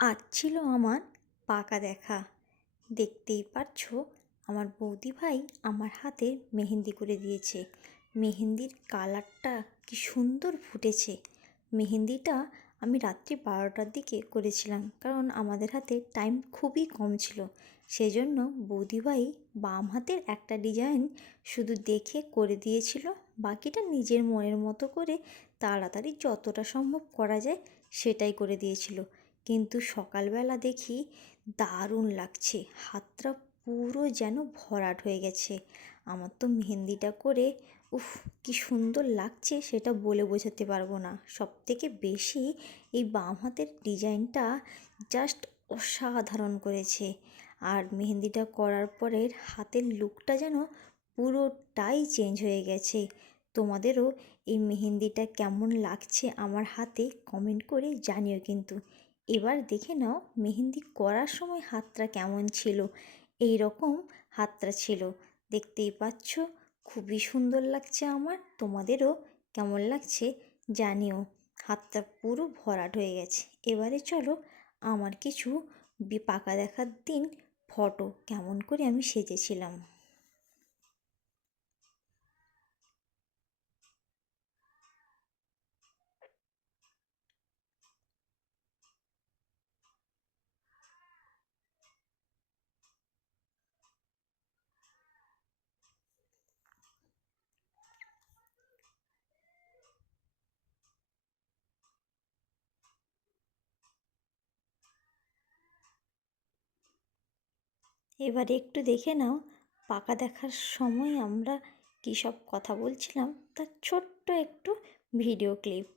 আজ ছিল আমার পাকা দেখা। দেখতেই পারছো, আমার বৌদি ভাই আমার হাতে মেহেন্দি করে দিয়েছে। মেহেন্দির কালারটা কি সুন্দর ফুটেছে। মেহেন্দিটা আমি রাত্রি 12টার দিকে করেছিলাম, কারণ আমাদের হাতে টাইম খুবই কম ছিল। সেজন্য বৌদি ভাই বাম হাতের একটা ডিজাইন শুধু দেখে করে দিয়েছিল, বাকিটা নিজের মনের মতো করে তাড়াতাড়ি যতটা সম্ভব করা যায় সেটাই করে দিয়েছিল। কিন্তু সকালবেলা দেখি দারুণ লাগছে, হাতটা পুরো যেন ভরাট হয়ে গেছে। আমার তো মেহেন্দিটা করে উফ, কি সুন্দর লাগছে সেটা বলে বোঝাতে পারবো না। সবথেকে বেশি এই বাম হাতের ডিজাইনটা জাস্ট অসাধারণ করেছে। আর মেহেন্দিটা করার পরের হাতের লুকটা যেন পুরোটাই চেঞ্জ হয়ে গেছে। তোমাদেরও এই মেহেন্দিটা কেমন লাগছে আমার হাতে কমেন্ট করে জানিও কিন্তু। এবার দেখে নাও মেহেন্দি করার সময় হাতটা কেমন ছিল। এই রকম হাতটা ছিল, দেখতেই পাচ্ছ। খুবই সুন্দর লাগছে আমার। তোমাদেরও কেমন লাগছে জানিও। হাতটা পুরো ভরাট হয়ে গেছে। এবারে চলো আমার কিছু পাকা দেখার দিন ফটো কেমন করে আমি সেজেছিলাম। এবারে একটু দেখে নাও পাকা দেখার সময় আমরা কী সব কথা বলছিলাম, তার ছোট্ট একটু ভিডিও ক্লিপ।